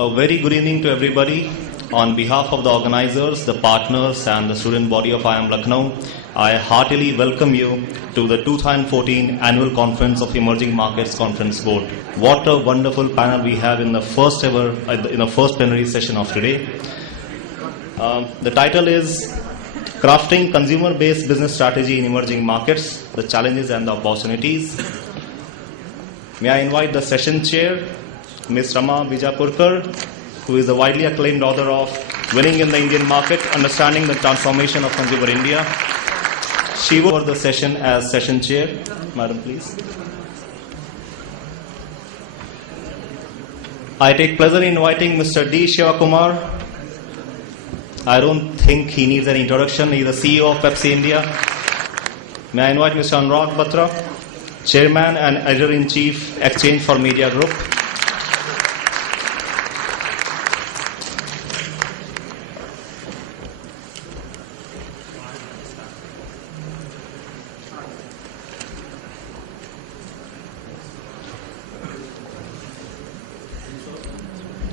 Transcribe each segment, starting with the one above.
A very good evening to everybody. On behalf of the organizers, the partners and the student body of IIM Lucknow, I heartily welcome you to the 2014 Annual Conference of Emerging Markets Conference Board. What a wonderful panel we have in the first plenary session of today. The title is Crafting Consumer-Based Business Strategy in Emerging Markets, the Challenges and the Opportunities. May I invite the session chair, Ms. Rama Bijapurkar, who is the widely acclaimed author of Winning in the Indian Market, Understanding the Transformation of Consumer India. She will hold the session as session chair. Madam, please. I take pleasure in inviting Mr. D. Shivakumar. I don't think he needs any introduction. He is the CEO of Pepsi India. May I invite Mr. Anurag Batra, Chairman and Editor-in-Chief, Exchange for Media Group.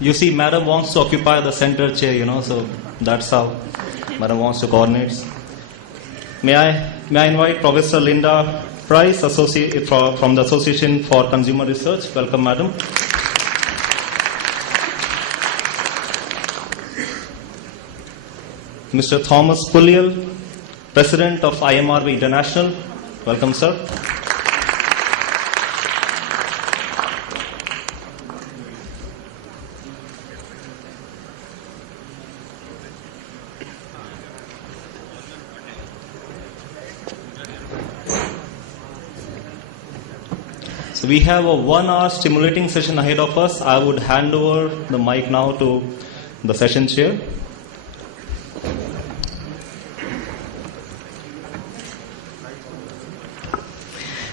You see, Madam wants to occupy the center chair, so that's how Madam wants to coordinate. May I invite Professor Linda Price, associate from the Association for Consumer Research. Welcome, Madam. Mr. Thomas Pulliel, President of IMRB International. Welcome, sir. So we have a 1-hour stimulating session ahead of us. I would hand over the mic now to the session chair.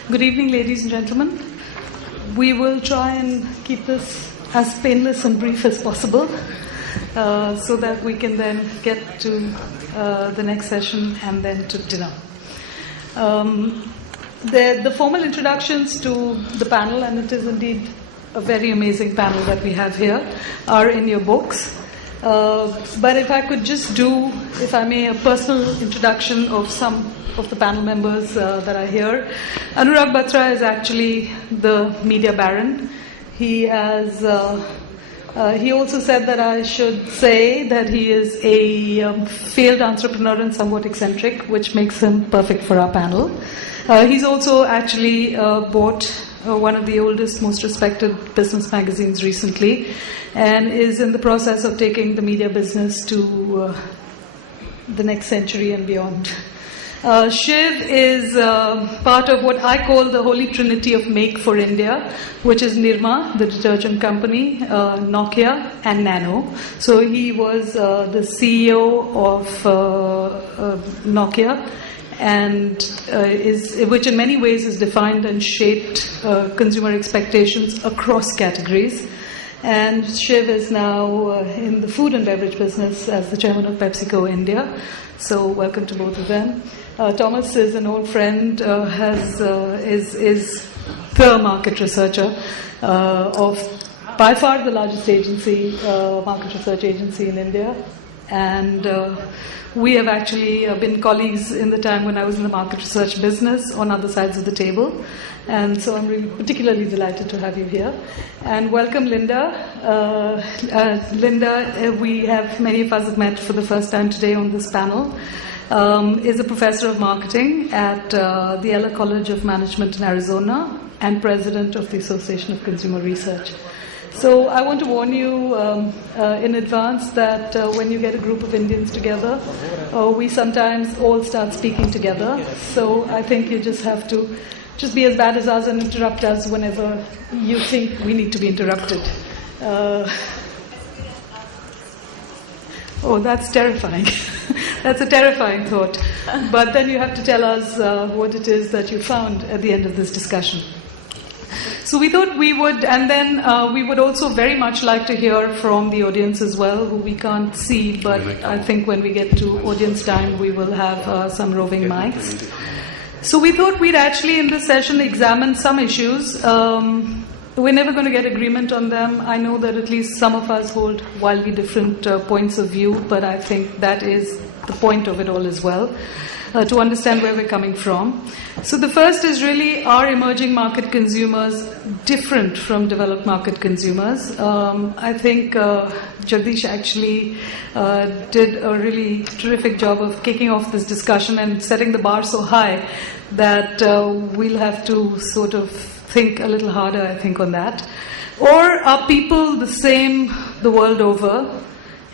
Good evening, ladies and gentlemen. We will try and keep this as painless and brief as possible so that we can then get to the next session and then to dinner. The formal introductions to the panel, and it is indeed a very amazing panel that we have here, are in your books. But if I could just do, if I may, a personal introduction of some of the panel members that are here. Anurag Batra is actually the media baron. He also said that I should say that he is a failed entrepreneur and somewhat eccentric, which makes him perfect for our panel. He's also actually bought one of the oldest, most respected business magazines recently, and is in the process of taking the media business to the next century and beyond. Shiv is part of what I call the holy trinity of Make for India, which is Nirma, the detergent company, Nokia, and Nano. So he was the CEO of Nokia, and which in many ways has defined and shaped consumer expectations across categories. And Shiv is now in the food and beverage business as the chairman of PepsiCo India. So welcome to both of them. Thomas is an old friend, is the market researcher of by far the largest agency, market research agency in India. And we have actually been colleagues in the time when I was in the market research business on other sides of the table. And so I'm really particularly delighted to have you here. And welcome, Linda. Linda, many of us have met for the first time today on this panel, is a professor of marketing at the Eller College of Management in Arizona and president of the Association of Consumer Research. So I want to warn you in advance that when you get a group of Indians together, we sometimes all start speaking together. So I think you just have to just be as bad as us and interrupt us whenever you think we need to be interrupted. Oh, that's terrifying. That's a terrifying thought. But then you have to tell us what it is that you found at the end of this discussion. So we thought we would, and then we would also very much like to hear from the audience as well, who we can't see, but I think when we get to audience time, we will have some roving mics. So we thought we'd actually in this session examine some issues We're never going to get agreement on them. I know that at least some of us hold wildly different points of view, but I think that is the point of it all as well, to understand where we're coming from. So the first is really, are emerging market consumers different from developed market consumers? I think Jagdish actually did a really terrific job of kicking off this discussion and setting the bar so high that we'll have to sort of think a little harder, I think, on that. Or are people the same the world over?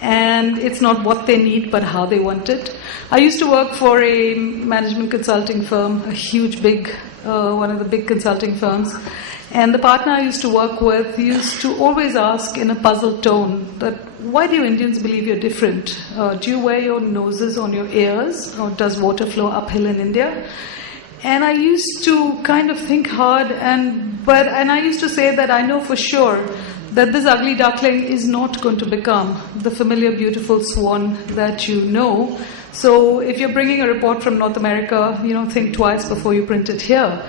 And it's not what they need, but how they want it. I used to work for a management consulting firm, a huge, big, one of the big consulting firms. And the partner I used to work with used to always ask in a puzzled tone that, why do you Indians believe you're different? Do you wear your noses on your ears? Or does water flow uphill in India? And I used to kind of think hard, and I used to say that I know for sure that this ugly duckling is not going to become the familiar beautiful swan that you know. So if you're bringing a report from North America, think twice before you print it here.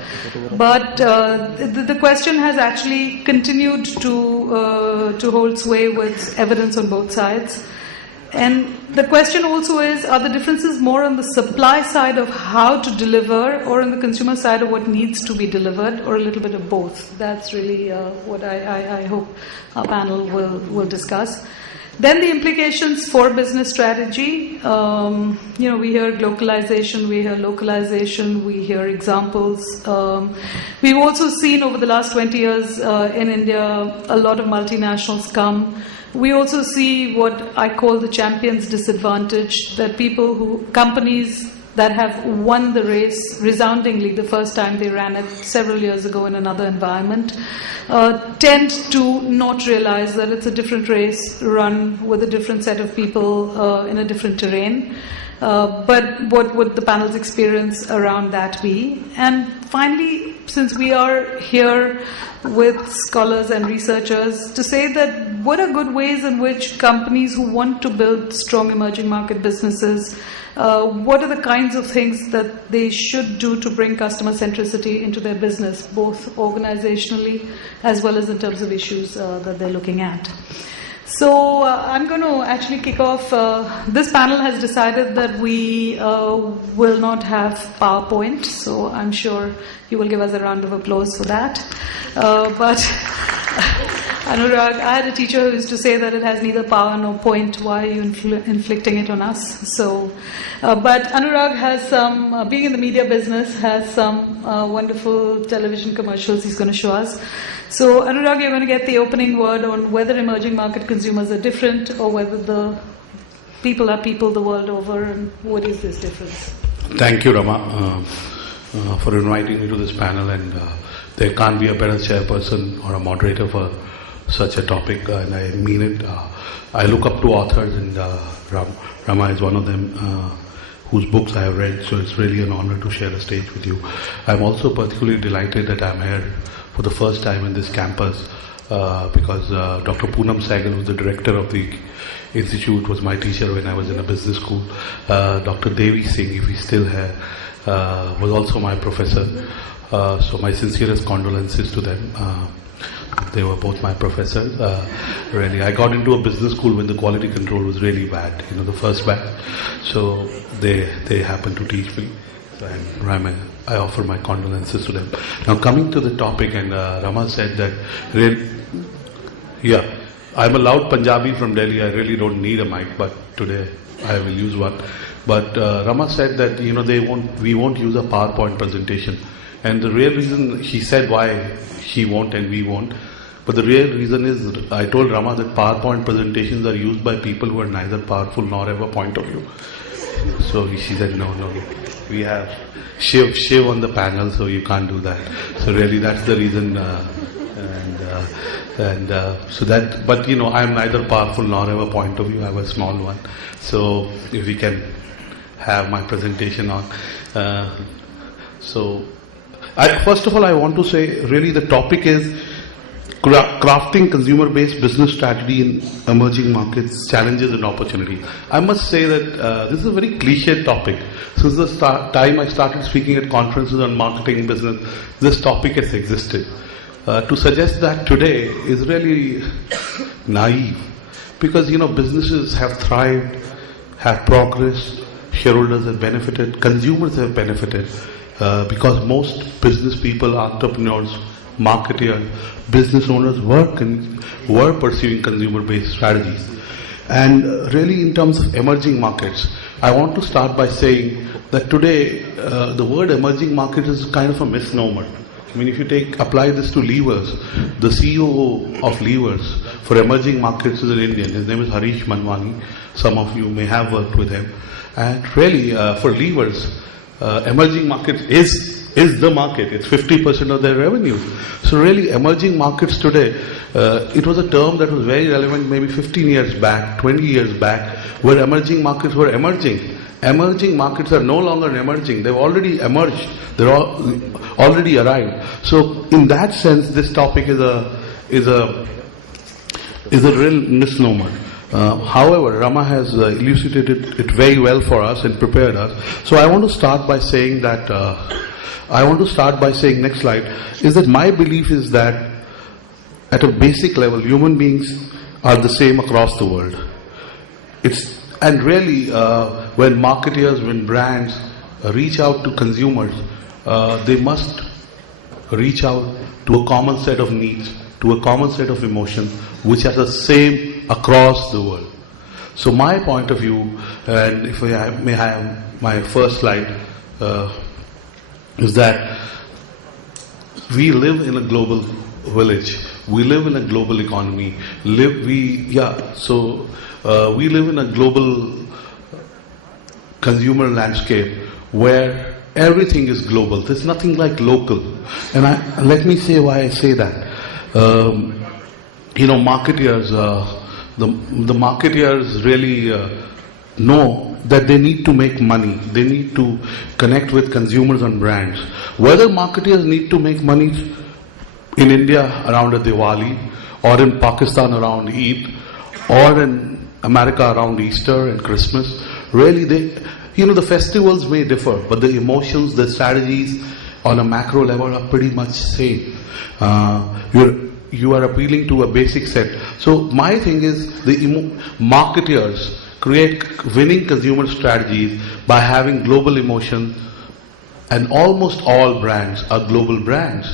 But the question has actually continued to hold sway with evidence on both sides. And the question also is, are the differences more on the supply side of how to deliver, or on the consumer side of what needs to be delivered, or a little bit of both? That's really what I hope our panel will discuss. Then the implications for business strategy. We hear globalization, we hear localization, we hear examples. We've also seen over the last 20 years in India a lot of multinationals come. We also see what I call the champion's disadvantage, that companies that have won the race resoundingly the first time they ran it several years ago in another environment, tend to not realize that it's a different race run with a different set of people in a different terrain. But what would the panel's experience around that be? And finally, since we are here with scholars and researchers, to say that what are good ways in which companies who want to build strong emerging market businesses, what are the kinds of things that they should do to bring customer centricity into their business, both organizationally as well as in terms of issues that they're looking at. So I'm going to actually kick off. This panel has decided that we will not have PowerPoint, so I'm sure you will give us a round of applause for that. But Anurag, I had a teacher who used to say that it has neither power nor point. Why are you inflicting it on us? So, but Anurag has some, being in the media business, has some wonderful television commercials he's going to show us. So, Anurag, you're going to get the opening word on whether emerging market consumers are different or whether the people are people the world over, and what is this difference? Thank you, Rama, for inviting me to this panel, and there can't be a better chairperson or a moderator for such a topic, and I mean it. I look up to authors, and Rama is one of them, whose books I have read, so it's really an honor to share a stage with you. I'm also particularly delighted that I'm here for the first time in this campus, because Dr. Poonam Sehgal, who's the director of the institute, was my teacher when I was in a business school. Dr. Devi Singh, if he's still here, was also my professor. So my sincerest condolences to them. They were both my professors. Really, I got into a business school when the quality control was really bad, the first batch. So they happened to teach me. And Rama, I offer my condolences to them. Now coming to the topic, and Rama said that, I'm a loud Punjabi from Delhi. I really don't need a mic, but today I will use one. But Rama said that we won't use a PowerPoint presentation, and the real reason, he said why he won't and we won't. But the real reason is, I told Rama that PowerPoint presentations are used by people who are neither powerful nor have a point of view. So she said, no, we have Shiv on the panel, so you can't do that. So really, that's the reason. So that, but I'm neither powerful nor have a point of view. I have a small one. So if we can have my presentation on. First of all, I want to say, really, the topic is crafting consumer-based business strategy in emerging markets, challenges and opportunities. I must say that this is a very cliched topic. Since the time I started speaking at conferences on marketing business, this topic has existed. To suggest that today is really naive, because businesses have thrived, have progressed, shareholders have benefited, consumers have benefited, because most business people, entrepreneurs, marketers, business owners were pursuing consumer-based strategies. And really, in terms of emerging markets, I want to start by saying that today the word emerging market is kind of a misnomer. I mean, if you apply this to levers, the CEO of levers for emerging markets is an Indian. His name is Harish Manwani. Some of you may have worked with him. And really, for levers, emerging markets is the market. It's 50% of their revenue. So really, emerging markets today, it was a term that was very relevant maybe 15 years back, 20 years back, where emerging markets were emerging. Emerging markets are no longer emerging. They've already emerged. They're already arrived. So in that sense, this topic is a real misnomer. However, Rama has elucidated it very well for us and prepared us. So I want to start by saying that, next slide, is that my belief is that at a basic level, human beings are the same across the world. And really, when marketers, when brands reach out to consumers, they must reach out to a common set of needs, to a common set of emotions, which are the same across the world. So my point of view, and if I may have my first slide, is that we live in a global village. We live in a global economy. We live in a global consumer landscape where everything is global. There's nothing like local. And let me say why I say that. Marketers, the marketers really know that they need to make money. They need to connect with consumers and brands. Whether marketers need to make money in India around a Diwali, or in Pakistan around Eid, or in America around Easter and Christmas, really the festivals may differ, but the emotions, the strategies on a macro level are pretty much same. You are appealing to a basic set. So my thing is the marketers create winning consumer strategies by having global emotion, and almost all brands are global brands.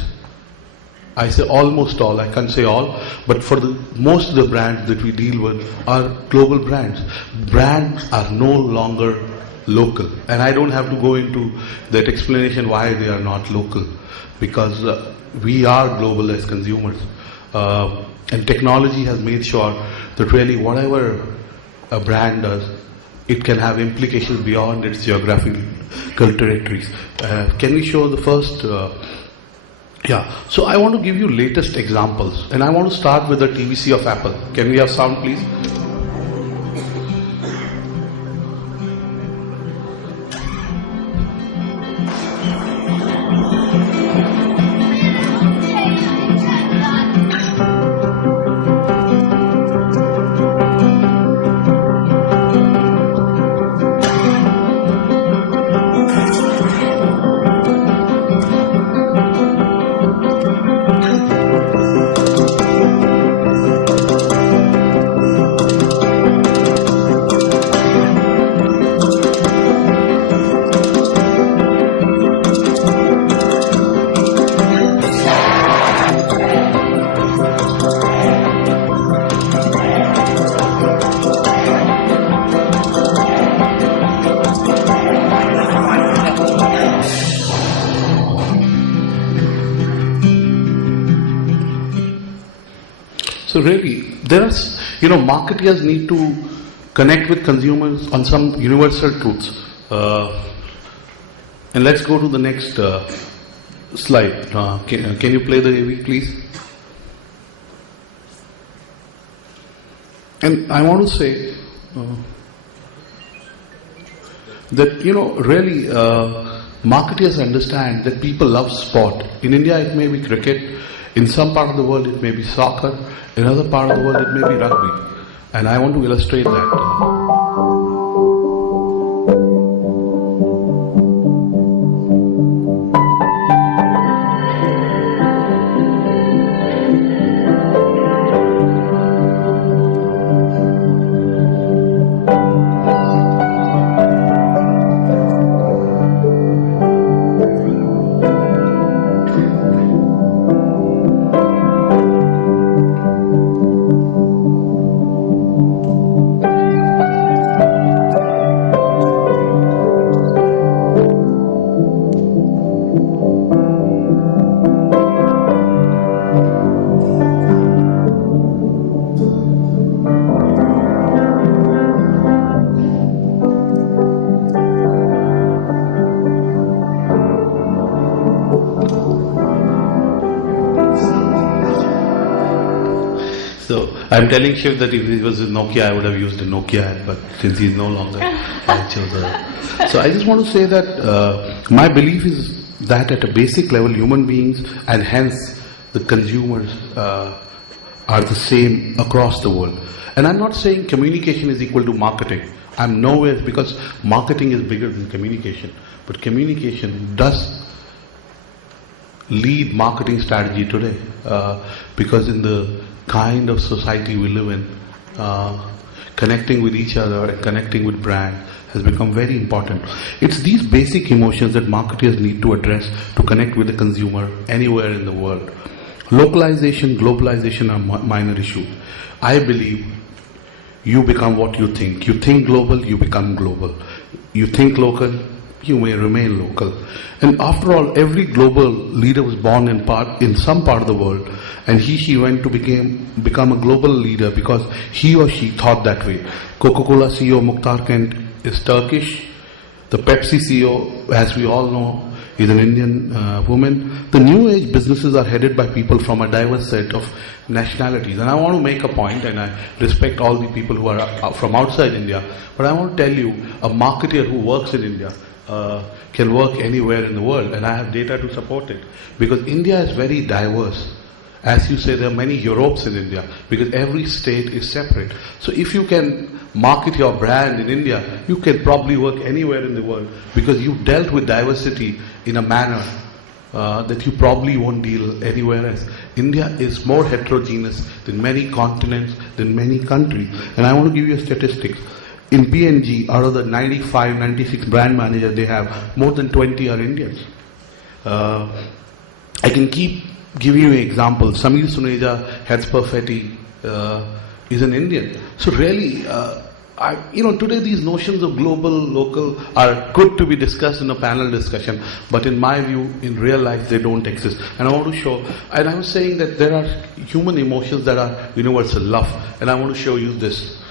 I say almost all, I can't say all, but for most of the brands that we deal with are global brands. Brands are no longer local. And I don't have to go into that explanation why they are not local, because we are global as consumers. And technology has made sure that really whatever a brand does, it can have implications beyond its geographical territories. Can we show the first? So I want to give you latest examples, and I want to start with the TVC of Apple. Can we have sound, please? So really, marketers need to connect with consumers on some universal truths. And let's go to the next slide. Can you play the AV, please? And I want to say that, really, marketers understand that people love sport. In India, it may be cricket. In some part of the world, it may be soccer. In other part of the world, it may be rugby. And I want to illustrate that. I'm telling Shiv that if it was a Nokia, I would have used a Nokia, but since he's no longer, I chose a... So I just want to say that my belief is that at a basic level, human beings and hence the consumers are the same across the world. And I'm not saying communication is equal to marketing. I'm nowhere, because marketing is bigger than communication. But communication does lead marketing strategy today, because in the kind of society we live in, connecting with each other and connecting with brand has become very important. It's these basic emotions that marketers need to address to connect with the consumer anywhere in the world. Localization, globalization are minor issues. I believe you become what you think. You think global, you become global. You think local, you may remain local. And after all, every global leader was born in some part of the world, and she went to become a global leader because he or she thought that way. Coca-Cola CEO Mukhtar Kent is Turkish. The Pepsi CEO, as we all know, is an Indian woman. The new age businesses are headed by people from a diverse set of nationalities. And I want to make a point, and I respect all the people who are from outside India, but I want to tell you, a marketer who works in India can work anywhere in the world, and I have data to support it. Because India is very diverse. As you say, there are many Europes in India, because every state is separate. So if you can market your brand in India, you can probably work anywhere in the world, because you've dealt with diversity in a manner that you probably won't deal anywhere else. India is more heterogeneous than many continents, than many countries. And I want to give you a statistics. In P&G, out of the 95, 96 brand managers they have, more than 20 are Indians. I can keep giving you examples. Samir Suneja, heads Perfetti, is an Indian. So really, today these notions of global, local are good to be discussed in a panel discussion, but in my view, in real life, they don't exist. And I want to show, and I was saying that there are human emotions that are universal, love, and I want to show you this.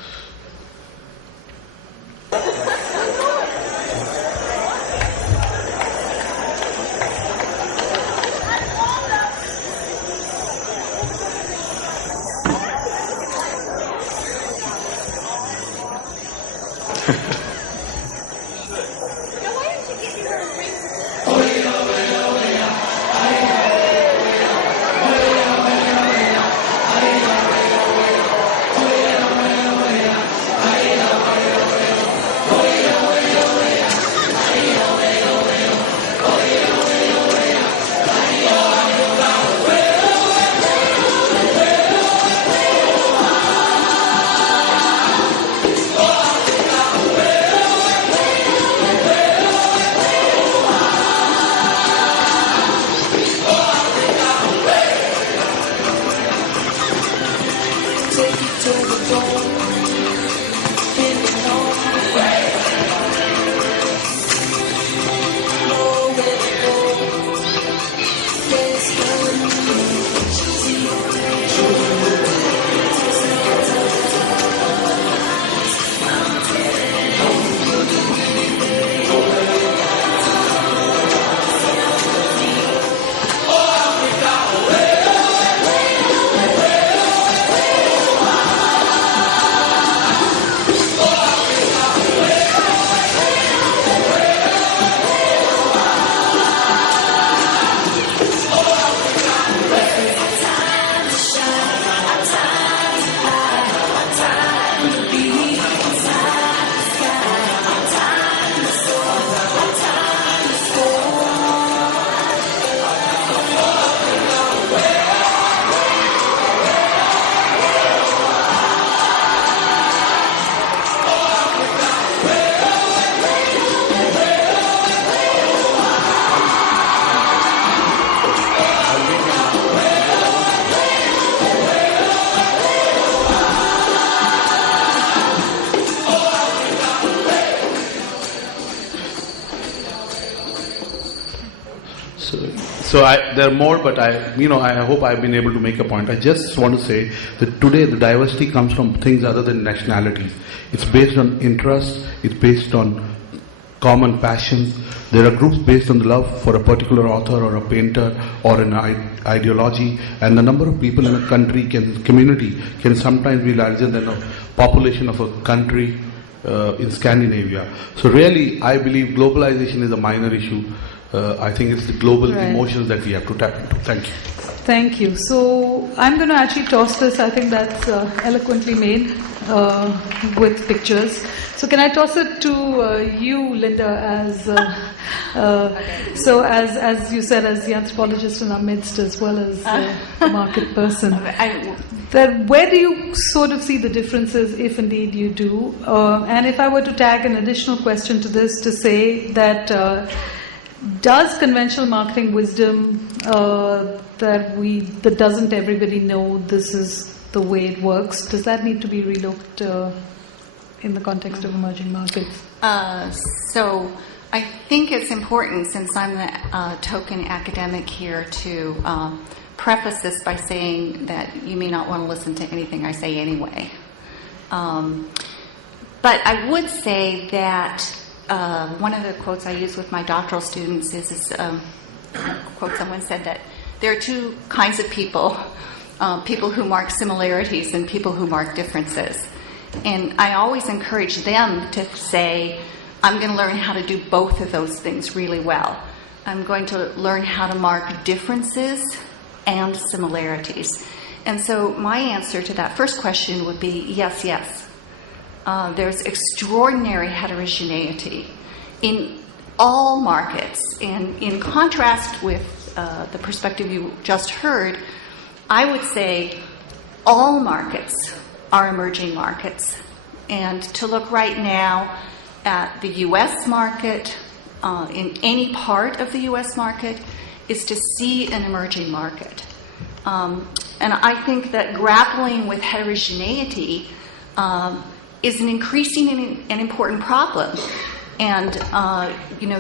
So there are more, but I hope I've been able to make a point. I just want to say that today the diversity comes from things other than nationalities. It's based on interests, it's based on common passion. There are groups based on the love for a particular author or a painter or an ideology, and the number of people in a community can sometimes be larger than a population of a country in Scandinavia. So really, I believe globalization is a minor issue. I think it's the global emotions that we have to tap into. Thank you. Thank you. So I'm going to actually toss this. I think that's eloquently made with pictures. So can I toss it to you, Linda, as as you said, as the anthropologist in our midst, as well as a market person. Then where do you sort of see the differences, if indeed you do? And if I were to tag an additional question to this, to say that does conventional marketing wisdom that doesn't everybody know this is the way it works, does that need to be relooked in the context of emerging markets? So I think it's important, since I'm the token academic here, to preface this by saying that you may not want to listen to anything I say anyway. But I would say that one of the quotes I use with my doctoral students is this quote someone said that there are two kinds of people, people who mark similarities and people who mark differences. And I always encourage them to say, I'm going to learn how to do both of those things really well. I'm going to learn how to mark differences and similarities. And so my answer to that first question would be yes. There's extraordinary heterogeneity in all markets. And in contrast with the perspective you just heard, I would say all markets are emerging markets. And to look right now at the U.S. market, in any part of the U.S. market, is to see an emerging market. And I think that grappling with heterogeneity is an increasing and important problem. And,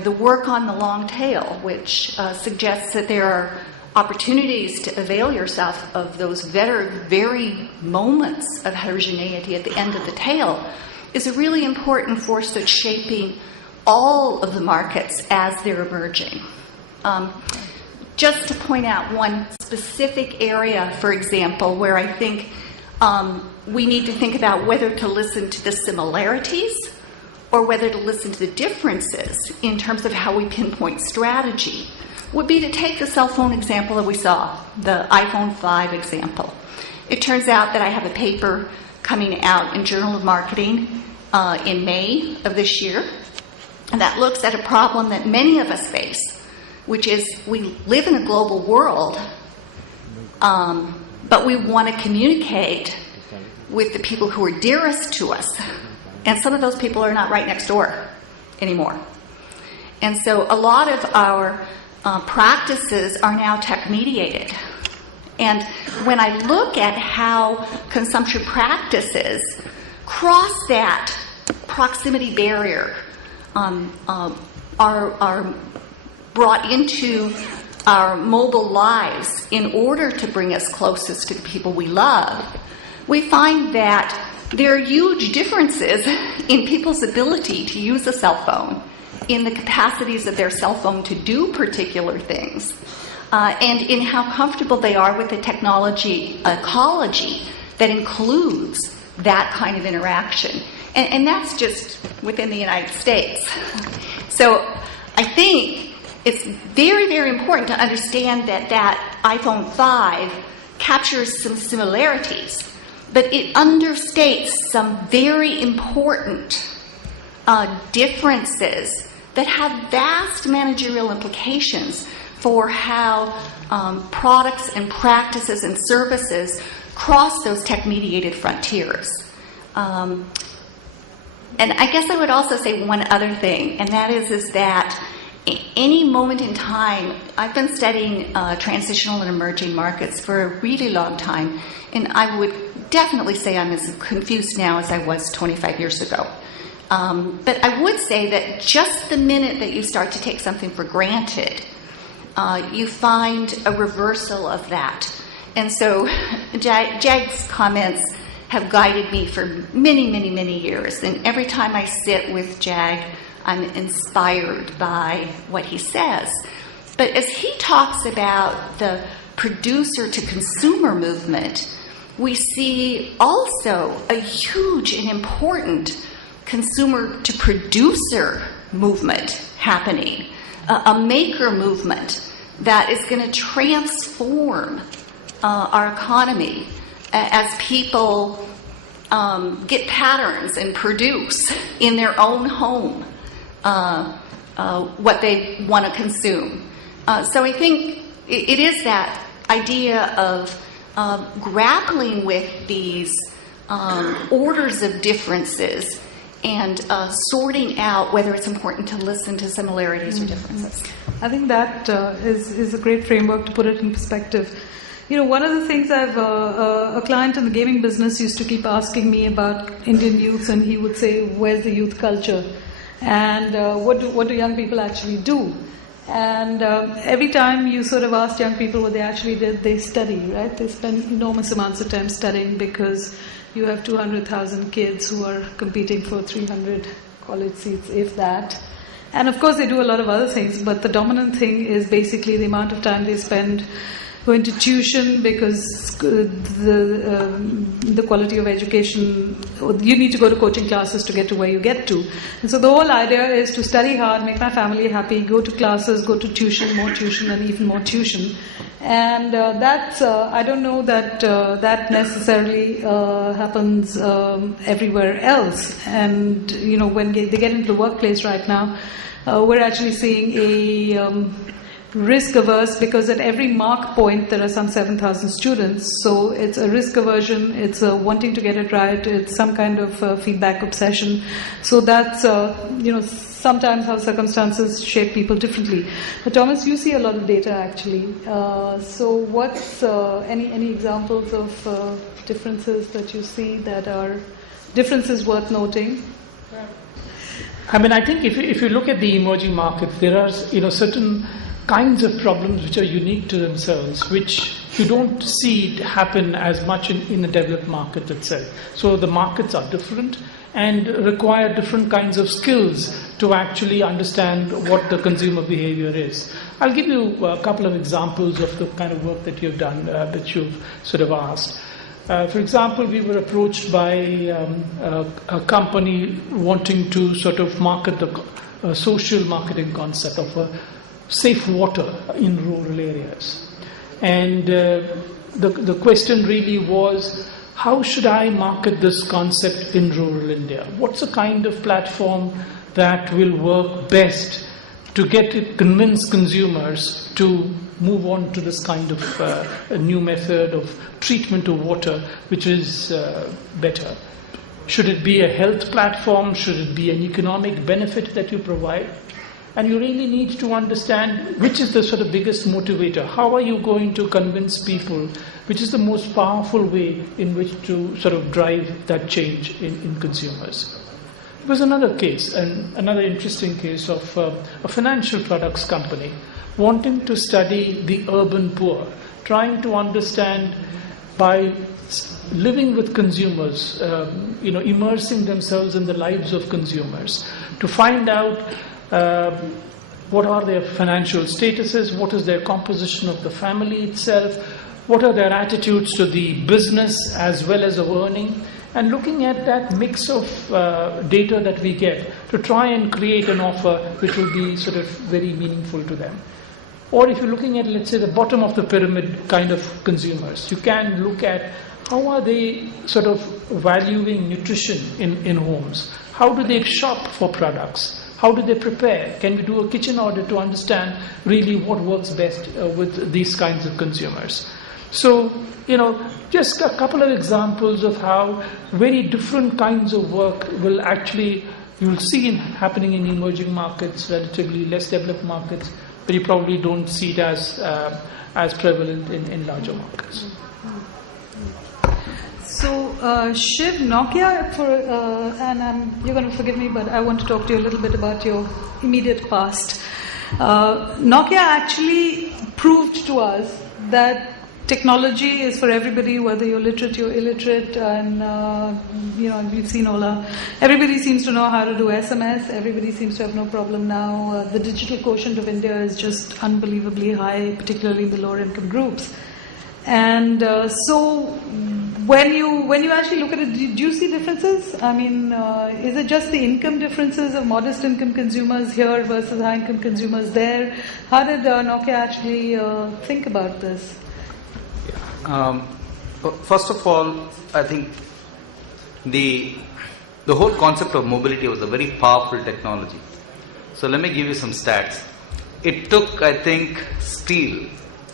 the work on the long tail, which suggests that there are opportunities to avail yourself of those very moments of heterogeneity at the end of the tail, is a really important force that's shaping all of the markets as they're emerging. Just to point out one specific area, for example, where I think we need to think about whether to listen to the similarities or whether to listen to the differences in terms of how we pinpoint strategy, would be to take the cell phone example that we saw, the iPhone 5 example. It turns out that I have a paper coming out in Journal of Marketing in May of this year, and that looks at a problem that many of us face, which is we live in a global world, but we want to communicate with the people who are dearest to us. And some of those people are not right next door anymore. And so a lot of our practices are now tech-mediated. And when I look at how consumption practices cross that proximity barrier, are brought into our mobile lives in order to bring us closest to the people we love, we find that there are huge differences in people's ability to use a cell phone, in the capacities of their cell phone to do particular things, and in how comfortable they are with the technology ecology that includes that kind of interaction. And that's just within the United States. So I think it's very important to understand that iPhone 5 captures some similarities, but it understates some very important differences that have vast managerial implications for how products and practices and services cross those tech-mediated frontiers. And I guess I would also say one other thing, and that is that any moment in time, I've been studying transitional and emerging markets for a really long time, and I would definitely say I'm as confused now as I was 25 years ago. But I would say that just the minute that you start to take something for granted, you find a reversal of that. And so Jag's comments have guided me for many years. And every time I sit with Jag, I'm inspired by what he says. But as he talks about the producer to consumer movement, we see also a huge and important consumer to producer movement happening, a maker movement that is going to transform our economy as people get patterns and produce in their own home what they want to consume. So I think it is that idea of grappling with these orders of differences and sorting out whether it's important to listen to similarities or differences. I think that is a great framework to put it in perspective. You know, one of the things a client in the gaming business used to keep asking me about Indian youths, and he would say, where's the youth culture? And what do young people actually do? And every time you sort of asked young people what they actually did, they study, right? They spend enormous amounts of time studying because you have 200,000 kids who are competing for 300 college seats, if that. And of course they do a lot of other things, but the dominant thing is basically the amount of time they spend going to tuition, because the quality of education, you need to go to coaching classes to get to where you get to. And so the whole idea is to study hard, make my family happy, go to classes, go to tuition, more tuition, and even more tuition. And that's, I don't know that that necessarily happens everywhere else. And, you know, when they get into the workplace right now, we're actually seeing a risk averse, because at every mark point there are some 7,000 students. So it's a risk aversion, it's a wanting to get it right, it's some kind of feedback obsession. So that's, you know, sometimes how circumstances shape people differently. But Thomas, you see a lot of data actually. So what's any examples of differences that you see that are differences worth noting? I mean, I think if you look at the emerging markets, there are, you know, certain kinds of problems which are unique to themselves, which you don't see happen as much in the developed market itself. So the markets are different and require different kinds of skills to actually understand what the consumer behavior is. I'll give you a couple of examples of the kind of work that you've done, that you've sort of asked. For example, we were approached by a company wanting to sort of market the social marketing concept of safe water in rural areas. And the question really was, how should I market this concept in rural India? What's the kind of platform that will work best to convince consumers to move on to this kind of a new method of treatment of water, which is better? Should it be a health platform? Should it be an economic benefit that you provide? And you really need to understand which is the sort of biggest motivator. How are you going to convince people? Which is the most powerful way in which to sort of drive that change in consumers? There was another case, another interesting case of a financial products company wanting to study the urban poor, trying to understand by living with consumers, immersing themselves in the lives of consumers, to find out what are their financial statuses, what is their composition of the family itself, what are their attitudes to the business as well as of earning, and looking at that mix of data that we get to try and create an offer which will be sort of very meaningful to them. Or if you're looking at, let's say, the bottom of the pyramid kind of consumers, you can look at how are they sort of valuing nutrition in homes? How do they shop for products? How do they prepare? Can we do a kitchen audit to understand really what works best with these kinds of consumers? So, just a couple of examples of how very different kinds of work will actually, you will see happening in emerging markets, relatively less developed markets, but you probably don't see it as prevalent in larger markets. So, Shiv, Nokia, you're going to forgive me, but I want to talk to you a little bit about your immediate past. Nokia actually proved to us that technology is for everybody, whether you're literate, you're illiterate, and we've seen Ola. Everybody seems to know how to do SMS. Everybody seems to have no problem now. The digital quotient of India is just unbelievably high, particularly in the lower income groups. And so, when you actually look at it, do you see differences? I mean, is it just the income differences of modest income consumers here versus high income consumers there? How did Nokia actually think about this? First of all, I think the whole concept of mobility was a very powerful technology. So let me give you some stats. It took, I think, steel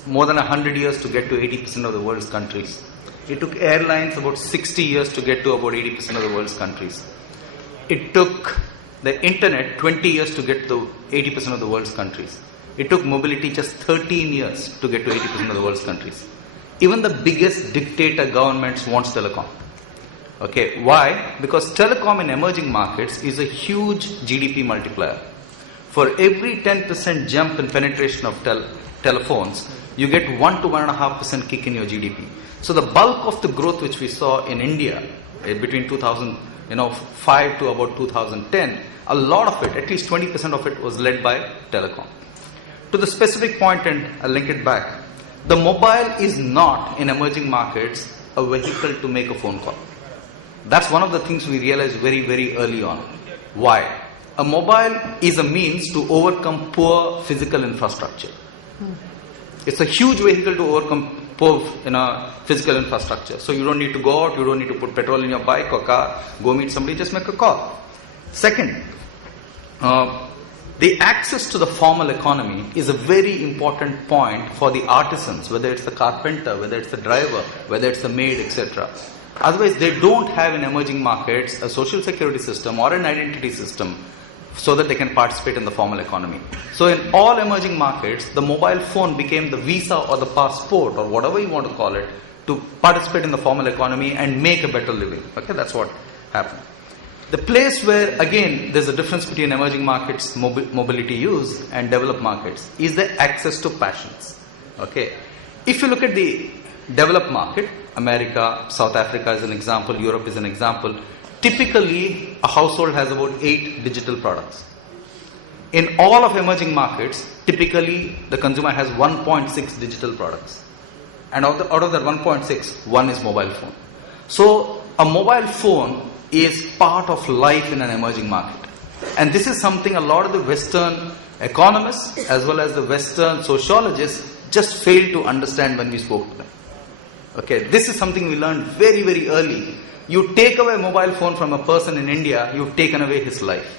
more than 100 years to get to 80% of the world's countries. It took airlines about 60 years to get to about 80% of the world's countries. It took the internet 20 years to get to 80% of the world's countries. It took mobility just 13 years to get to 80% of the world's countries. Even the biggest dictator governments wants telecom. Okay, why? Because telecom in emerging markets is a huge GDP multiplier. For every 10% jump in penetration of telephones, you get 1 to 1.5% kick in your GDP. So the bulk of the growth which we saw in India between 2005 to about 2010, a lot of it, at least 20% of it, was led by telecom. To the specific point, and I'll link it back, the mobile is not, in emerging markets, a vehicle to make a phone call. That's one of the things we realized very, very early on. Why? A mobile is a means to overcome poor physical infrastructure. It's a huge vehicle to overcome poor physical infrastructure. So you don't need to go out, you don't need to put petrol in your bike or car, go meet somebody, just make a call. Second, the access to the formal economy is a very important point for the artisans, whether it's the carpenter, whether it's the driver, whether it's the maid, etc. Otherwise, they don't have in emerging markets a social security system or an identity system so that they can participate in the formal economy. So in all emerging markets, the mobile phone became the visa or the passport or whatever you want to call it to participate in the formal economy and make a better living. Okay, that's what happened. The place where, again, there's a difference between emerging markets mobility use and developed markets is the access to passions. Okay, if you look at the developed market, America, South Africa is an example, Europe is an example. Typically, a household has about 8 digital products. In all of emerging markets, typically the consumer has 1.6 digital products. And out of that 1.6, one is mobile phone. So a mobile phone is part of life in an emerging market. And this is something a lot of the Western economists as well as the Western sociologists just failed to understand when we spoke to them. Okay, this is something we learned very, very early. You take away a mobile phone from a person in India, you've taken away his life.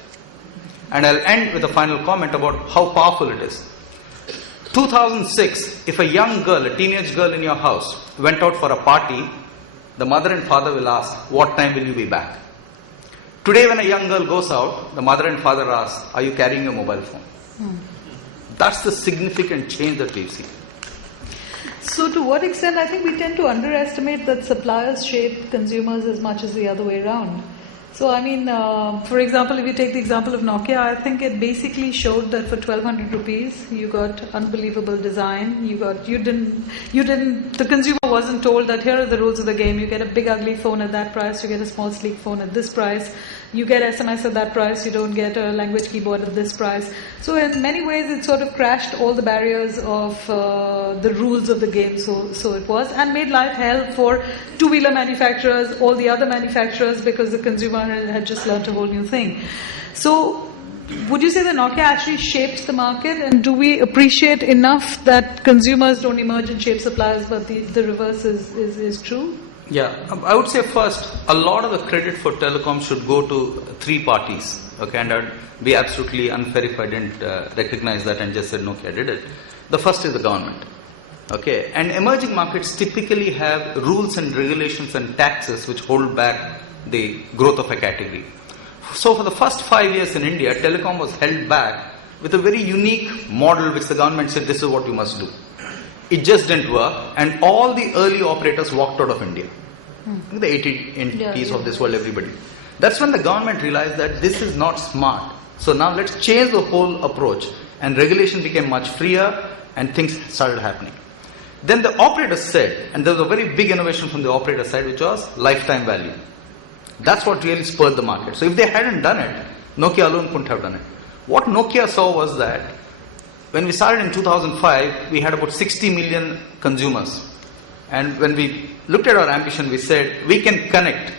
And I'll end with a final comment about how powerful it is. 2006, if a young girl, a teenage girl in your house went out for a party, the mother and father will ask, what time will you be back? Today when a young girl goes out, the mother and father ask, are you carrying a mobile phone? That's the significant change that we've seen. So to what extent, I think we tend to underestimate that suppliers shape consumers as much as the other way around. So I mean, for example, if you take the example of Nokia, I think it basically showed that for 1,200 rupees, you got unbelievable design. The consumer wasn't told that here are the rules of the game. You get a big ugly phone at that price, you get a small sleek phone at this price. You get SMS at that price, you don't get a language keyboard at this price. So in many ways it sort of crashed all the barriers of the rules of the game, so it was, and made life hell for two-wheeler manufacturers, all the other manufacturers, because the consumer had just learnt a whole new thing. So would you say that Nokia actually shaped the market, and do we appreciate enough that consumers don't emerge and shape suppliers, but the reverse is true? Yeah, I would say first, a lot of the credit for telecom should go to 3 parties. Okay, and I'd be absolutely unfair if I didn't recognize that and just said Nokia did it. The first is the government. Okay, and emerging markets typically have rules and regulations and taxes which hold back the growth of a category. So for the first 5 years in India, telecom was held back with a very unique model which the government said this is what you must do. It just didn't work, and all the early operators walked out of India. The 80 entities of this world, everybody. That's when the government realized that this is not smart. So now let's change the whole approach, and regulation became much freer and things started happening. Then the operator said, and there was a very big innovation from the operator side, which was lifetime value. That's what really spurred the market. So if they hadn't done it, Nokia alone couldn't have done it. What Nokia saw was that when we started in 2005, we had about 60 million consumers. And when we looked at our ambition, we said we can connect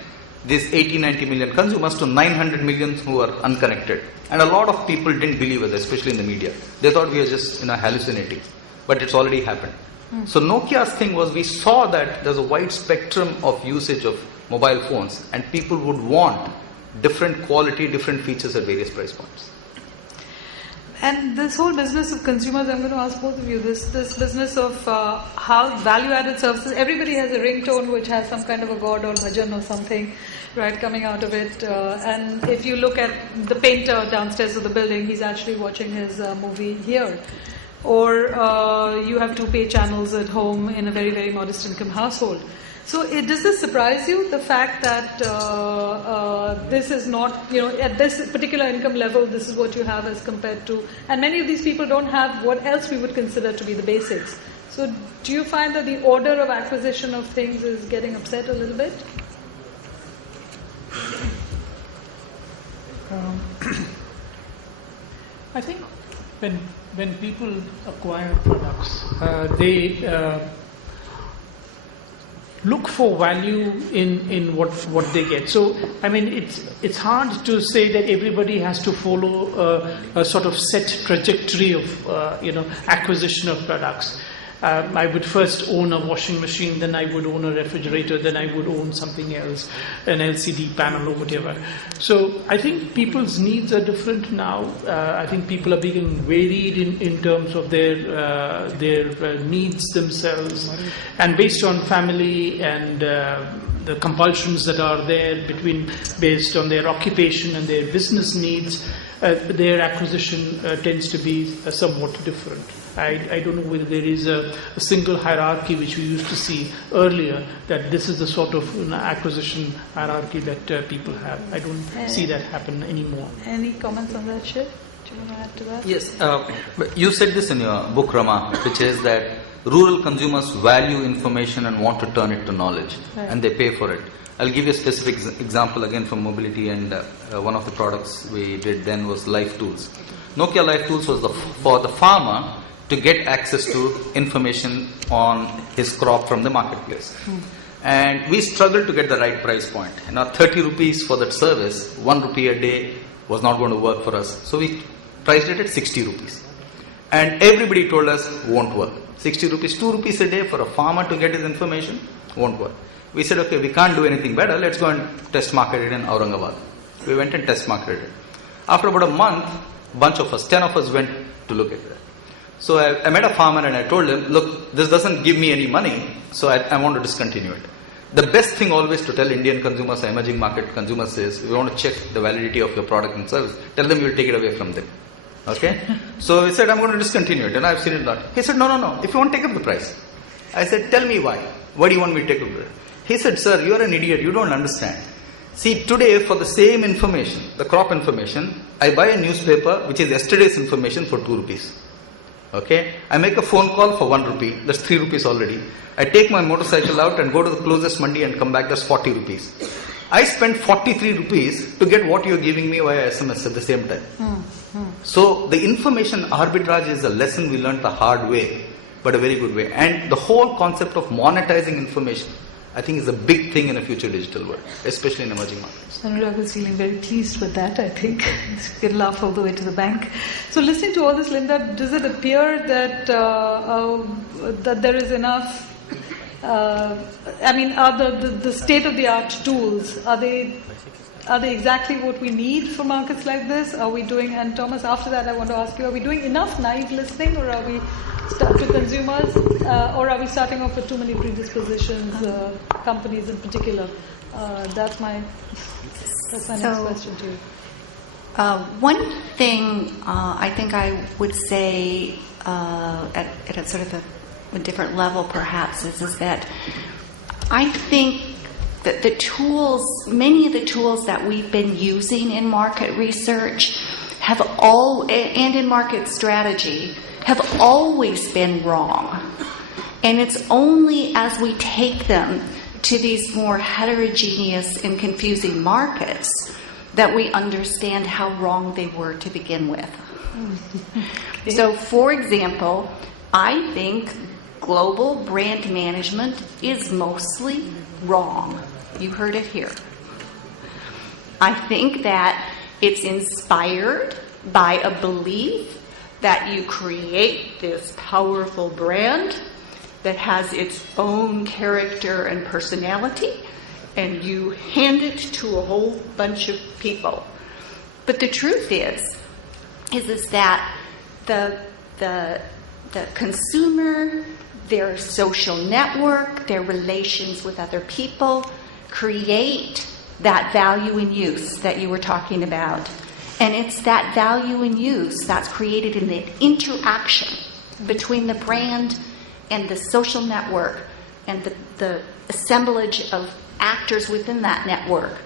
these 80-90 million consumers to 900 million who are unconnected. And a lot of people didn't believe us, especially in the media. They thought we were just hallucinating. But it's already happened. So Nokia's thing was, we saw that there's a wide spectrum of usage of mobile phones, and people would want different quality, different features at various price points. And this whole business of consumers, I'm going to ask both of you, this business of how value-added services, everybody has a ringtone which has some kind of a god or bhajan or something, right, coming out of it. And if you look at the painter downstairs of the building, he's actually watching his movie here. Or you have 2 pay channels at home in a very, very modest income household. So does this surprise you, the fact that this is not, at this particular income level, this is what you have as compared to, and many of these people don't have what else we would consider to be the basics. So do you find that the order of acquisition of things is getting upset a little bit? I think when people acquire products, they look for value in what they get. So, I mean, it's hard to say that everybody has to follow a sort of set trajectory of acquisition of products. I would first own a washing machine, then I would own a refrigerator, then I would own something else, an LCD panel or whatever. So I think people's needs are different now. I think people are being varied in terms of their needs themselves, and based on family and the compulsions that are there based on their occupation and their business needs, their acquisition tends to be somewhat different. I don't know whether there is a single hierarchy which we used to see earlier, that this is the sort of acquisition hierarchy that people have. I don't see that happen anymore. Any comments on that, Shiv? Do you want to add to that? Yes. You said this in your book, Rama, which is that rural consumers value information and want to turn it to knowledge, right, and they pay for it. I'll give you a specific example again from mobility, and one of the products we did then was Life Tools. Nokia Life Tools was for the farmer to get access to information on his crop from the marketplace. And we struggled to get the right price point. And now 30 rupees for that service, 1 rupee a day was not going to work for us. So we priced it at 60 rupees. And everybody told us, won't work. 60 rupees, 2 rupees a day for a farmer to get his information, won't work. We said, okay, we can't do anything better. Let's go and test market it in Aurangabad. We went and test marketed it. After about a month, bunch of us, 10 of us went to look at it. So I met a farmer and I told him, look, this doesn't give me any money, so I want to discontinue it. The best thing always to tell Indian consumers, emerging market consumers is, we want to check the validity of your product and service. Tell them you will take it away from them. Okay? So he said, I'm going to discontinue it, and I've seen it not. He said, no, if you want to take up the price. I said, tell me why. Why do you want me to take up the price? He said, sir, you are an idiot, you don't understand. See, today for the same information, the crop information, I buy a newspaper which is yesterday's information for 2 rupees. Okay, I make a phone call for 1 rupee, that's 3 rupees already. I take my motorcycle out and go to the closest mandi and come back, that's 40 rupees. I spent 43 rupees to get what you're giving me via SMS at the same time. So the information arbitrage is a lesson we learned the hard way, but a very good way. And the whole concept of monetizing information, I think, is a big thing in a future digital world, especially in emerging markets. Anurag is feeling very pleased with that, I think. You can laugh all the way to the bank. So listening to all this, Linda, does it appear that that there is enough, are the state-of-the-art tools, are they exactly what we need for markets like this? Are we doing, and Thomas, after that I want to ask you, are we doing enough naive listening, or are we to consumers, or are we starting off with too many predispositions, companies in particular? That's my next question to you. One thing I think I would say at a sort of a different level perhaps is that I think that many of the tools that we've been using in market research and in market strategy have always been wrong. And it's only as we take them to these more heterogeneous and confusing markets that we understand how wrong they were to begin with. So, for example, I think global brand management is mostly wrong. You heard it here. I think that it's inspired by a belief that you create this powerful brand that has its own character and personality, and you hand it to a whole bunch of people. But the truth is that the consumer, their social network, their relations with other people create that value in use that you were talking about. And it's that value in use that's created in the interaction between the brand and the social network and the assemblage of actors within that network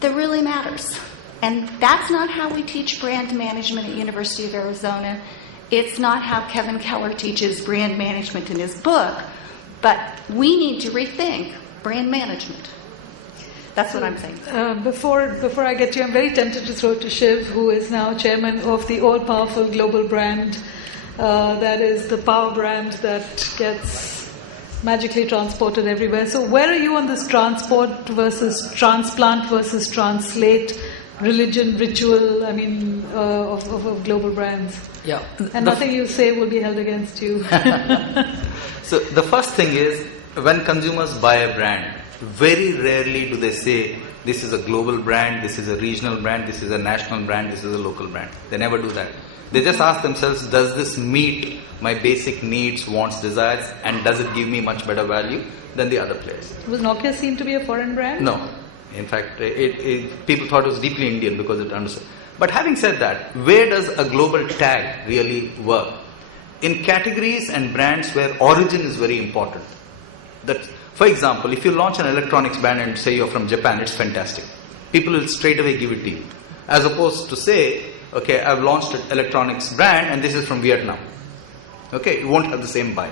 that really matters. And that's not how we teach brand management at University of Arizona. It's not how Kevin Keller teaches brand management in his book. But we need to rethink brand management. That's what I'm saying. Before I get to you, I'm very tempted to throw it to Shiv, who is now chairman of the all-powerful global brand. That is the power brand that gets magically transported everywhere. So where are you on this transport versus transplant versus translate, religion, ritual, of global brands? Yeah. And nothing you say will be held against you. So the first thing is, when consumers buy a brand, very rarely do they say, this is a global brand, this is a regional brand, this is a national brand, this is a local brand. They never do that. They just ask themselves, does this meet my basic needs, wants, desires, and does it give me much better value than the other players? Was Nokia seen to be a foreign brand? No. In fact, people thought it was deeply Indian because it understood. But having said that, where does a global tag really work? In categories and brands where origin is very important. For example, if you launch an electronics brand and say you're from Japan, it's fantastic. People will straight away give it to you. As opposed to say, okay, I've launched an electronics brand and this is from Vietnam. Okay, you won't have the same buy.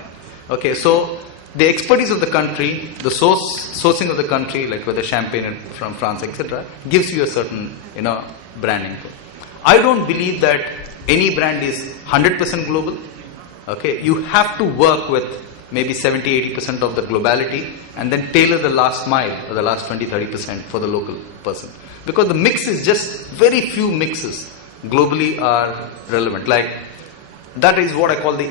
Okay, so the expertise of the country, the sourcing of the country, like whether champagne from France, etc., gives you a certain, branding. I don't believe that any brand is 100% global. Okay, you have to work with maybe 70-80% of the globality and then tailor the last mile or the last 20-30% for the local person. Because the mix is just very few mixes globally are relevant. Like, that is what I call the,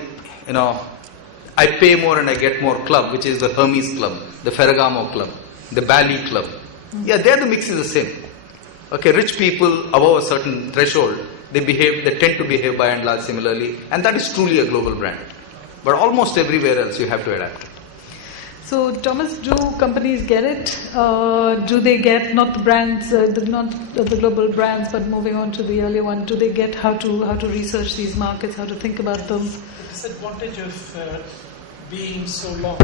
I pay more and I get more club, which is the Hermes club, the Ferragamo club, the Bali club. Yeah, there the mix is the same. Okay, rich people above a certain threshold, they tend to behave by and large similarly, and that is truly a global brand. But almost everywhere else you have to adapt. So, Thomas, do companies get it? Do they get not the brands, not the global brands, but moving on to the earlier one? Do they get how to research these markets, how to think about them? The disadvantage of being so long.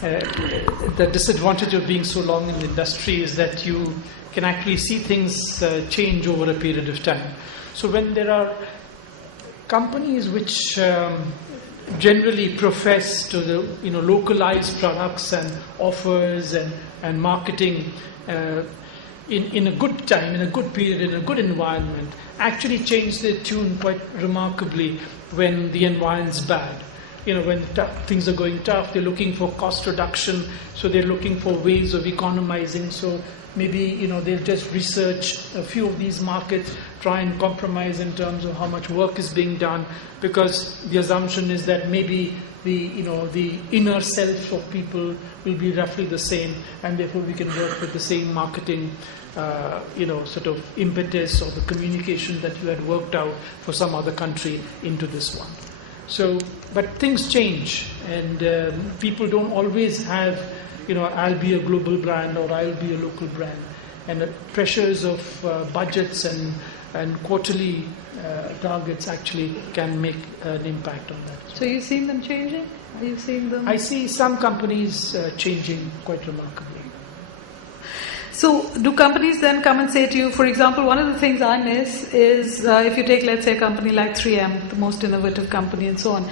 The disadvantage of being so long in the industry is that you can actually see things change over a period of time. So when there are companies which generally profess to localize products and offers and marketing in a good time, in a good period, in a good environment, actually change their tune quite remarkably when the environment's bad. When things are going tough, they're looking for cost reduction, so they're looking for ways of economizing. So maybe they'll just research a few of these markets, try and compromise in terms of how much work is being done, because the assumption is that maybe the inner self of people will be roughly the same, and therefore we can work with the same marketing sort of impetus or the communication that you had worked out for some other country into this one. So, but things change, and people don't always have, I'll be a global brand or I'll be a local brand. And the pressures of budgets and quarterly targets actually can make an impact on that. So you've seen them changing? Are you seeing them? I see some companies changing quite remarkably. So do companies then come and say to you, for example, one of the things I miss is if you take, let's say, a company like 3M, the most innovative company and so on,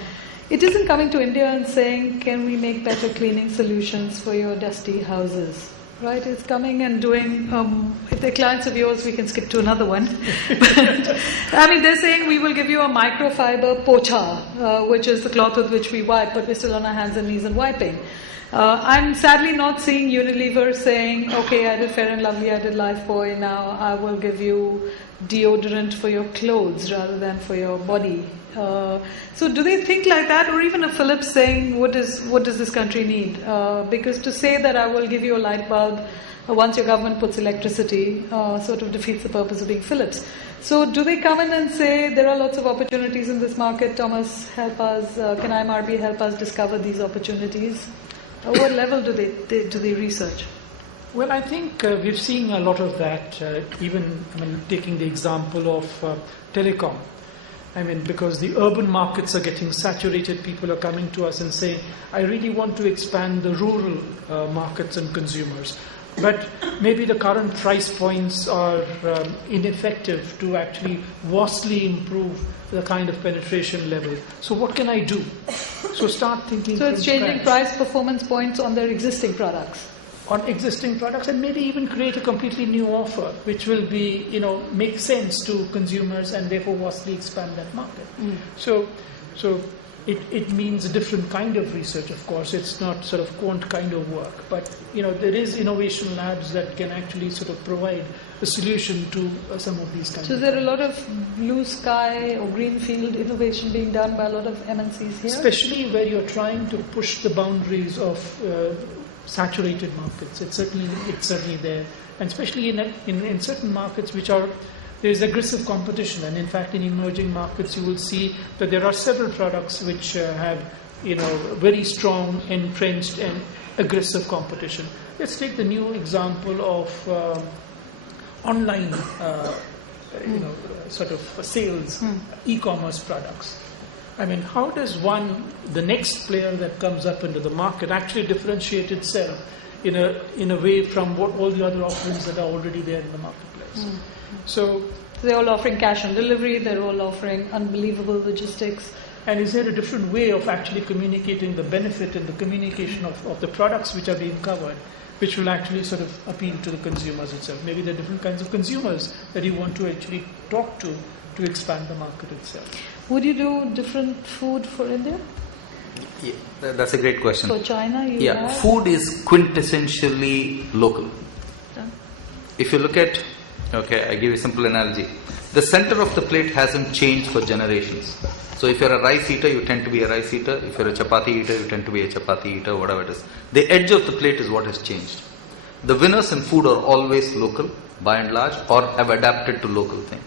it isn't coming to India and saying, can we make better cleaning solutions for your dusty houses? Right? It's coming and doing, if they're clients of yours, we can skip to another one. But, I mean, they're saying we will give you a microfiber pocha, which is the cloth with which we wipe, but we're still on our hands and knees and wiping. I'm sadly not seeing Unilever saying, okay, I did Fair and Lovely, I did Lifebuoy, now I will give you deodorant for your clothes rather than for your body. So do they think like that, or even a Philips saying, what does this country need? Because to say that I will give you a light bulb once your government puts electricity sort of defeats the purpose of being Philips. So do they come in and say there are lots of opportunities in this market, Thomas, help us, can IMRB help us discover these opportunities? At what level do they research? Well, I think we've seen a lot of that, even taking the example of telecom. I mean, because the urban markets are getting saturated, people are coming to us and saying, I really want to expand the rural markets and consumers. But maybe the current price points are ineffective to actually vastly improve the kind of penetration level. So what can I do? So start thinking. So it's changing price performance points on their existing products. On existing products, and maybe even create a completely new offer, which will be, make sense to consumers and therefore vastly expand that market. So it means a different kind of research, of course. It's not sort of quant kind of work, but there is innovation labs that can actually sort of provide a solution to some of these kinds. So is there a lot of blue sky or greenfield innovation being done by a lot of MNCs here? Especially where you're trying to push the boundaries of saturated markets. It's certainly there, and especially in certain markets there is aggressive competition, and in fact in emerging markets you will see that there are several products which have very strong, entrenched and aggressive competition. Let's take the new example of online sort of sales, e-commerce products. I mean, how does the next player that comes up into the market actually differentiate itself in a way from all the other offerings that are already there in the marketplace? So they're all offering cash on delivery, they're all offering unbelievable logistics. And is there a different way of actually communicating the benefit and the communication of the products which are being covered, which will actually sort of appeal to the consumers itself? Maybe there are different kinds of consumers that you want to actually talk to expand the market itself. Would you do different food for India? Yeah, that's a great question. For China, food is quintessentially local. If you look at, I give you a simple analogy. The center of the plate hasn't changed for generations. So if you're a rice eater, you tend to be a rice eater. If you're a chapati eater, you tend to be a chapati eater, whatever it is. The edge of the plate is what has changed. The winners in food are always local, by and large, or have adapted to local things.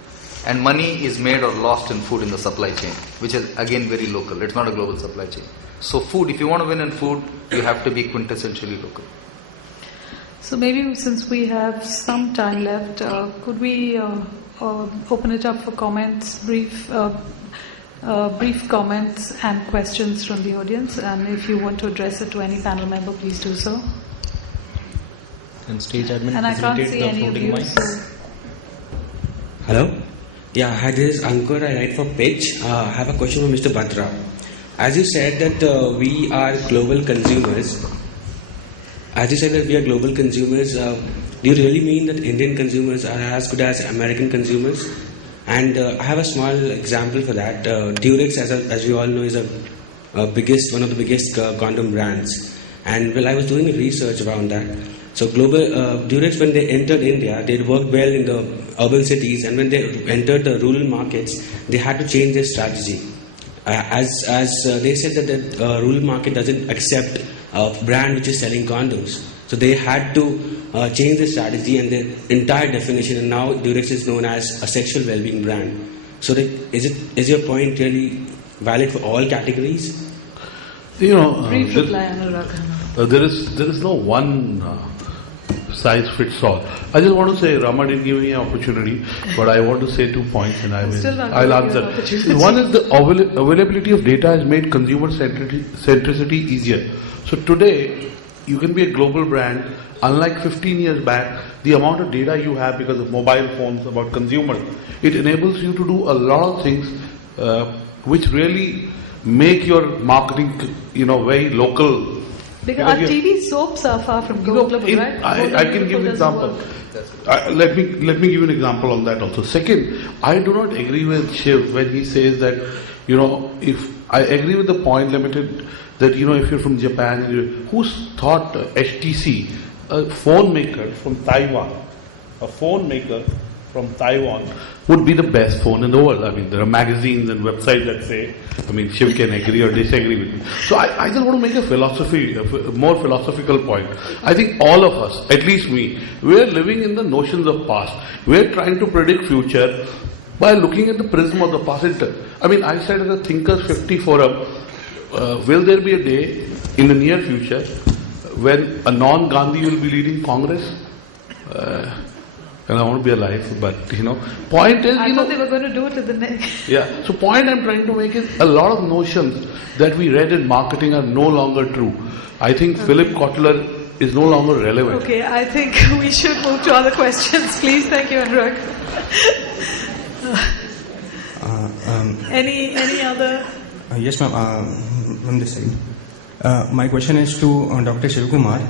And money is made or lost in food in the supply chain, which is again very local. It's not a global supply chain. So food, if you want to win in food, you have to be quintessentially local. So maybe since we have some time left, could we open it up for comments, brief comments and questions from the audience? And if you want to address it to any panel member, please do so. And stage admin and I can't see any of you. Hello? Yeah, hi, this is Ankur. I write for Pitch. I have a question for Mr. Batra. As you said that we are global consumers, do you really mean that Indian consumers are as good as American consumers? And I have a small example for that. Durex, as we all know, is one of the biggest condom brands. And I was doing research around that. So Durex, when they entered India, they worked well in the urban cities, and when they entered the rural markets, they had to change their strategy. As they said that the rural market doesn't accept a brand which is selling condoms. So they had to change the strategy and the entire definition, and now Durex is known as a sexual well-being brand. So is your point really valid for all categories? Brief reply, Anurag. There is no one size fits all. I just want to say, Rama didn't give me an opportunity, but I want to say 2 points, and I'll answer. One is the availability of data has made consumer centricity easier. So today, you can be a global brand. Unlike 15 years back, the amount of data you have because of mobile phones about consumers, it enables you to do a lot of things which really make your marketing, very local. Because our TV soaps are far from global, right? I can give an example. Let me give you an example on that also. Second, I do not agree with Shiv when he says that, if I agree with the point limited that, if you're from Japan, who's thought HTC, a phone maker from Taiwan, would be the best phone in the world. I mean, there are magazines and websites that say, Shiv can agree or disagree with me. So I just want to make a more philosophical point. I think all of us, at least me, we are living in the notions of past. We are trying to predict future by looking at the prism of the past. I said at the Thinkers 50 forum, will there be a day in the near future when a non-Gandhi will be leading Congress? And I want to be alive, but point is, I thought they were going to do it to the next. Yeah. So point I'm trying to make is a lot of notions that we read in marketing are no longer true. I think Philip Kotler is no longer relevant. Okay, I think we should move to other questions, please. Thank you, Anurag. Any other? Yes, ma'am. From this side. My question is to Dr. Shivakumar.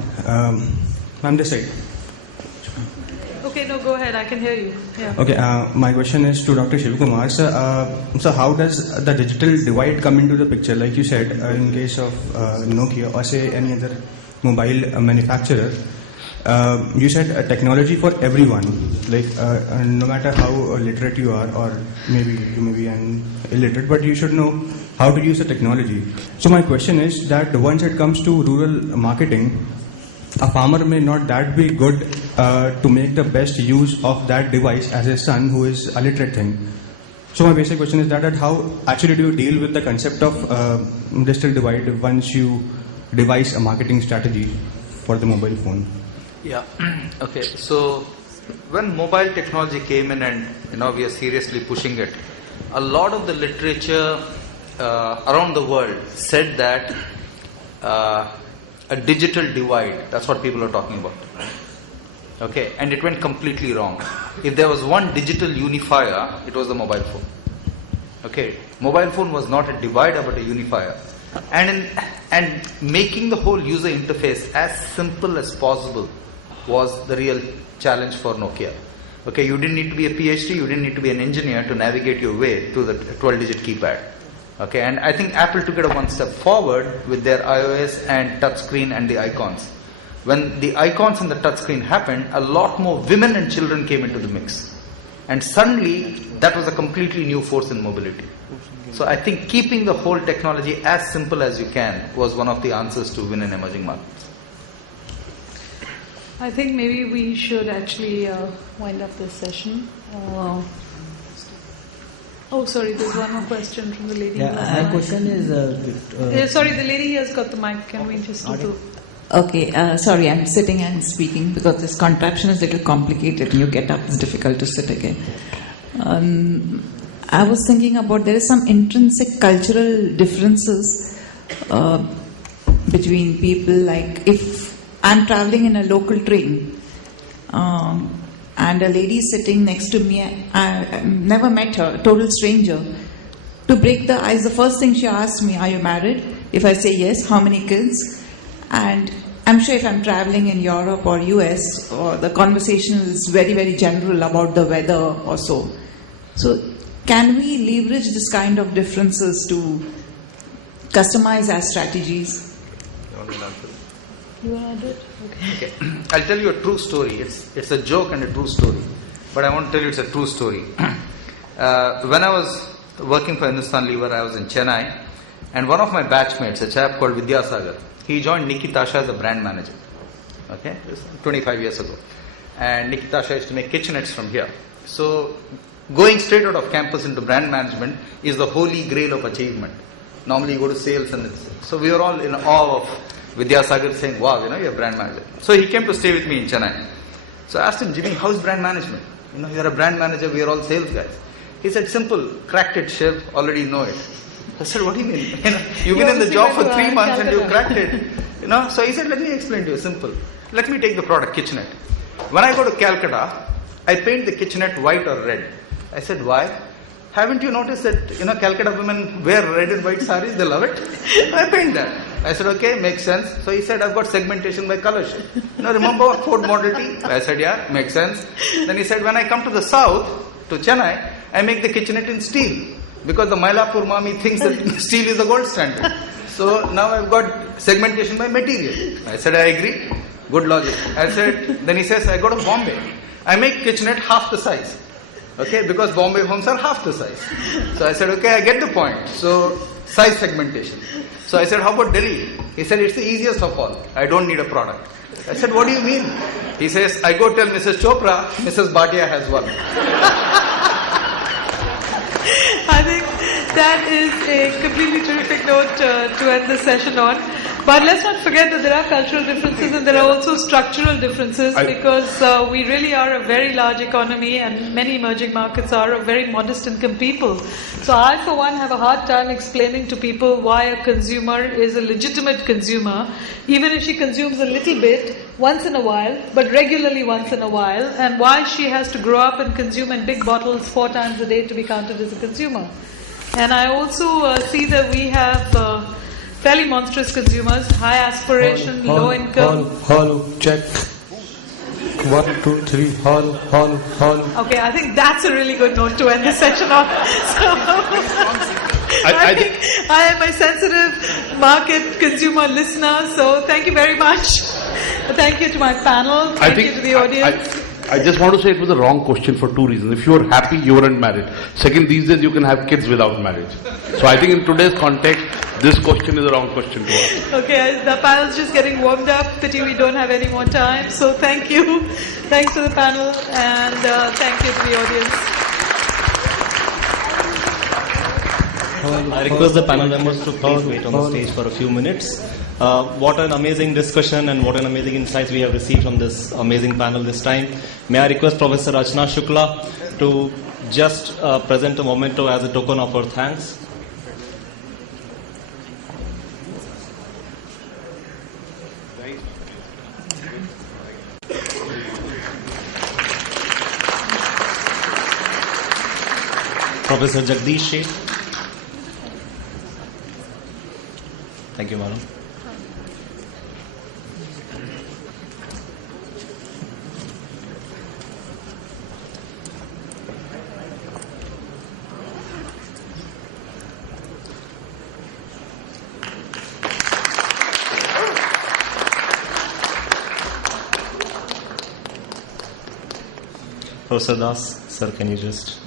Ma'am, this side. Okay, no, go ahead. I can hear you. Yeah. Okay, my question is to Dr. Shivakumar. So how does the digital divide come into the picture? Like you said, in case of Nokia or say any other mobile manufacturer, you said technology for everyone. Like no matter how literate you are, or maybe you may be an illiterate, but you should know how to use the technology. So my question is that once it comes to rural marketing, a farmer may not that be good to make the best use of that device as a son who is a literate thing. So my basic question is that how actually do you deal with the concept of digital divide once you devise a marketing strategy for the mobile phone? Yeah. Okay. So when mobile technology came in and we are seriously pushing it, a lot of the literature around the world said that a digital divide, that's what people are talking about. Okay, and it went completely wrong. If there was one digital unifier, it was the mobile phone. Okay, mobile phone was not a divider but a unifier. And making the whole user interface as simple as possible was the real challenge for Nokia. Okay, you didn't need to be a PhD, you didn't need to be an engineer to navigate your way to the 12-digit keypad. Okay, and I think Apple took it one step forward with their iOS and touchscreen and the icons. When the icons and the touchscreen happened, a lot more women and children came into the mix. And suddenly, that was a completely new force in mobility. So I think keeping the whole technology as simple as you can was one of the answers to win in emerging markets. I think maybe we should actually wind up this session. Oh, sorry, there's one more question from the lady. Yeah, my question is... sorry, the lady here has got the mic. Can we just do... Okay, sorry, I'm sitting and speaking because this contraption is a little complicated. You get up, it's difficult to sit again. I was thinking about there is some intrinsic cultural differences between people. Like if I'm traveling in a local train and a lady sitting next to me, I never met her, total stranger. To break the ice, the first thing she asked me, are you married? If I say yes, how many kids? And I'm sure if I'm traveling in Europe or US, or the conversation is very, very general about the weather or so. So can we leverage this kind of differences to customize our strategies? You want me to answer? You want to do it? Okay. I'll tell you a true story. It's a joke and a true story. But I want to tell you it's a true story. When I was working for Hindustan Lever, I was in Chennai. And one of my batchmates, a chap called Vidyasagar, he joined Nikitasha as a brand manager. Okay, 25 years ago. And Nikitasha used to make kitchenettes from here. So going straight out of campus into brand management is the holy grail of achievement. Normally you go to sales and so we were all in awe of Vidyasagar saying, wow, you're a brand manager. So he came to stay with me in Chennai. So I asked him, Jimmy, how's brand management? You're a brand manager, we are all sales guys. He said, simple, cracked it, Shiv, already know it. I said, what do you mean? You've been in the job for 3 months and you cracked it. So he said, let me explain to you, simple. Let me take the product, kitchenette. When I go to Calcutta, I paint the kitchenette white or red. I said, why? haven't you noticed that, Calcutta women wear red and white saris? They love it. I paint that. I said, okay, makes sense. So he said, I've got segmentation by color shade. Remember Ford Model T? I said, yeah, makes sense. Then he said, when I come to the south, to Chennai, I make the kitchenette in steel. Because the Mylapore Mami thinks that steel is the gold standard. So now I've got segmentation by material. I said, I agree. Good logic. I said, then he says, I go to Bombay. I make kitchenette half the size. Okay, because Bombay homes are half the size. So I said, okay, I get the point. So size segmentation. So I said, how about Delhi? He said, it's the easiest of all. I don't need a product. I said, what do you mean? He says, I go tell Mrs. Chopra, Mrs. Bhatia has one. I think that is a completely terrific note to end this session on. But let's not forget that there are cultural differences and there are also structural differences because we really are a very large economy and many emerging markets are very modest income people. So I, for one, have a hard time explaining to people why a consumer is a legitimate consumer, even if she consumes a little bit once in a while, but regularly once in a while, and why she has to grow up and consume in big bottles 4 times a day to be counted as a consumer. And I also see that we have fairly monstrous consumers, high aspiration, low income. Hollow, check. 1, 2, 3, hollow. Okay, I think that's a really good note to end this session on. So, I think I am a sensitive market consumer listener, so thank you very much. Thank you to my panel. Thank you to the audience. I just want to say it was a wrong question for 2 reasons. If you are happy, you weren't married. Second, these days you can have kids without marriage. So I think in today's context, this question is the wrong question to ask. Okay, the panel's just getting warmed up. Pity we don't have any more time. So thank you. Thanks to the panel and thank you to the audience. I request the panel members to please wait on the stage for a few minutes. What an amazing discussion and what an amazing insights we have received from this amazing panel this time. May I request Professor Rachna Shukla to just present a memento as a token of our thanks. Professor Jagdish Sheth. Thank you, madam. Professor Das, sir, can you just...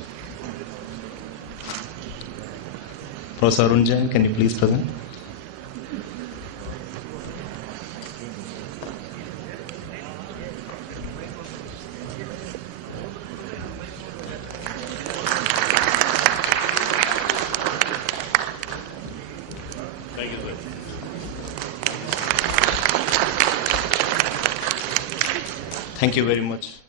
Professor Arun Jain, can you please present? Thank you, sir. Thank you very much.